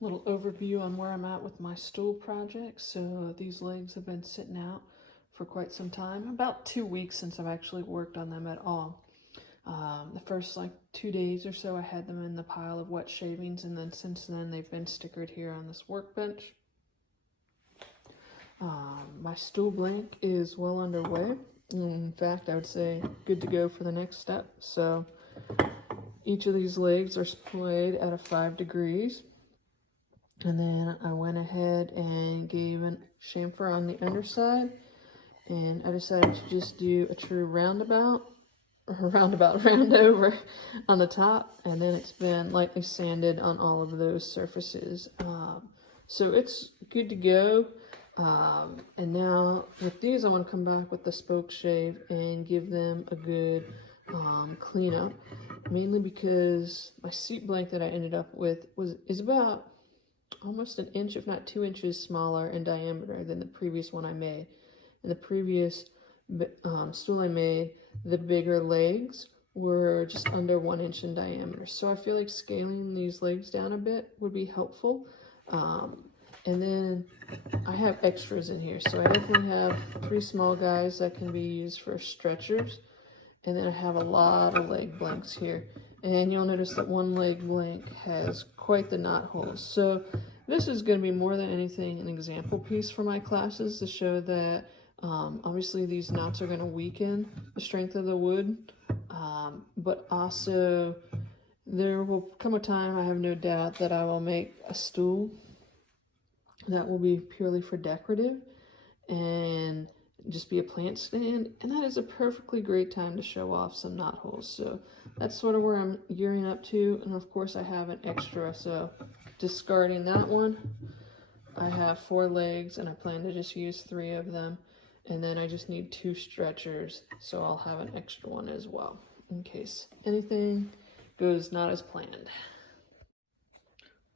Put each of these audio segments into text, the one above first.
Little overview on where I'm at with my stool project. So these legs have been sitting out for quite some time, about 2 weeks since I've actually worked on them at all. The first 2 days or so I had them in the pile of wet shavings, and then since then they've been stickered here on this workbench. My stool blank is well underway. In fact, I would say good to go for the next step. So each of these legs are splayed at a 5 degrees. And then I went ahead and gave a chamfer on the underside, and I decided to just do a true round over on the top, and then it's been lightly sanded on all of those surfaces. So it's good to go. And now with these, I want to come back with the spoke shave and give them a good cleanup, mainly because my seat blank that I ended up with is about almost an inch, if not 2 inches smaller in diameter than the previous one I made. In the previous stool I made, the bigger legs were just under 1 inch in diameter. So I feel like scaling these legs down a bit would be helpful. And then I have extras in here. So I definitely have 3 small guys that can be used for stretchers. And then I have a lot of leg blanks here. And you'll notice that one leg blank has quite the knot holes. So this is going to be more than anything an example piece for my classes to show that obviously these knots are going to weaken the strength of the wood. But also there will come a time, I have no doubt, that I will make a stool that will be purely for decorative and just be a plant stand, and that is a perfectly great time to show off some knot holes. So that's sort of where I'm gearing up to. And of course I have an extra, so discarding that one, I have 4 legs and I plan to just use 3 of them, and then I just need 2 stretchers, so I'll have an extra one as well in case anything goes not as planned.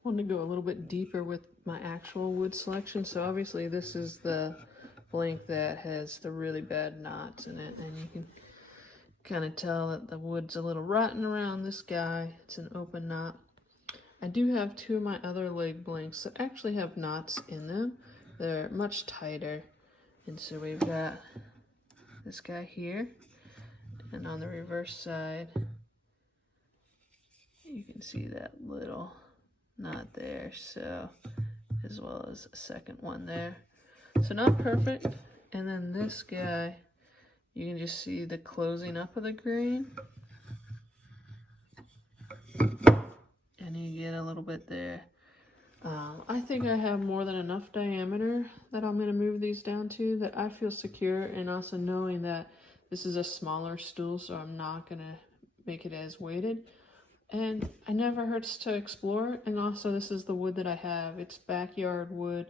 Wanted to go a little bit deeper with my actual wood selection. So obviously this is the blank that has the really bad knots in it, and you can kind of tell that the wood's a little rotten around this guy. It's an open knot. I do have 2 of my other leg blanks that actually have knots in them. They're much tighter, and so we've got this guy here, and on the reverse side you can see that little knot there, so as well as a second one there. So not perfect. And then this guy, you can just see the closing up of the grain, and you get a little bit there. I think I have more than enough diameter that I'm going to move these down to that I feel secure, and also knowing that this is a smaller stool, so I'm not going to make it as weighted. And it never hurts to explore, and also this is the wood that I have. It's backyard wood,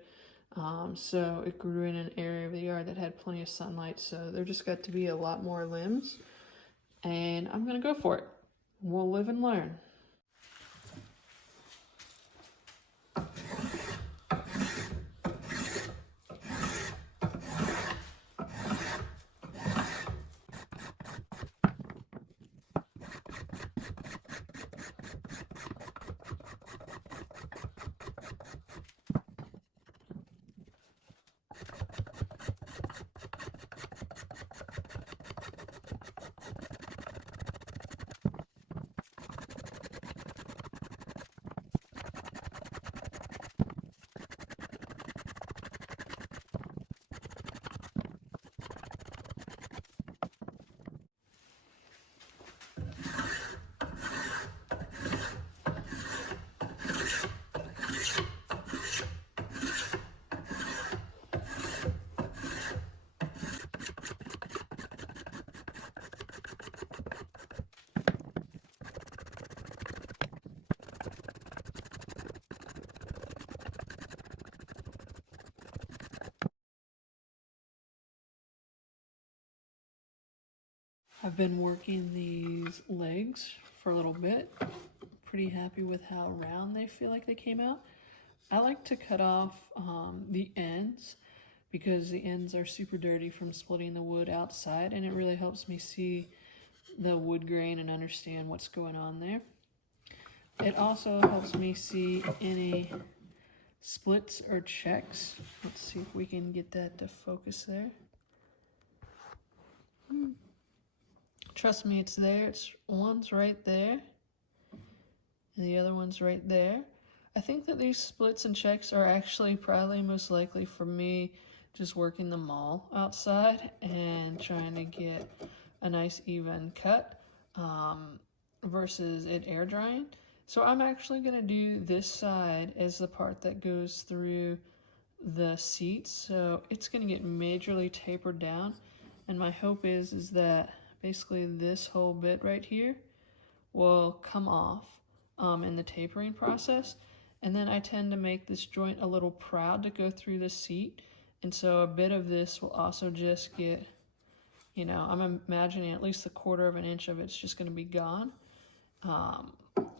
so it grew in an area of the yard that had plenty of sunlight, so there just got to be a lot more limbs, and I'm going to go for it. We'll live and learn. I've been working these legs for a little bit. Pretty happy with how round they feel like they came out. I like to cut off the ends because the ends are super dirty from splitting the wood outside, and it really helps me see the wood grain and understand what's going on there. It also helps me see any splits or checks. Let's see if we can get that to focus there. Trust me, it's there. It's one's right there, and the other one's right there. I think that these splits and checks are actually probably most likely for me just working them all outside and trying to get a nice even cut versus it air drying. So I'm actually going to do this side as the part that goes through the seats. So it's going to get majorly tapered down. And my hope is that basically this whole bit right here will come off in the tapering process. And then I tend to make this joint a little proud to go through the seat. And so a bit of this will also just get, you know, I'm imagining at least a 1/4 inch of it's just going to be gone.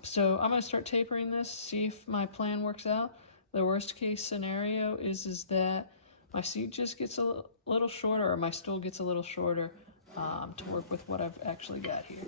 So I'm going to start tapering this, see if my plan works out. The worst case scenario is that my seat just gets a little shorter, or my stool gets a little shorter to work with what I've actually got here.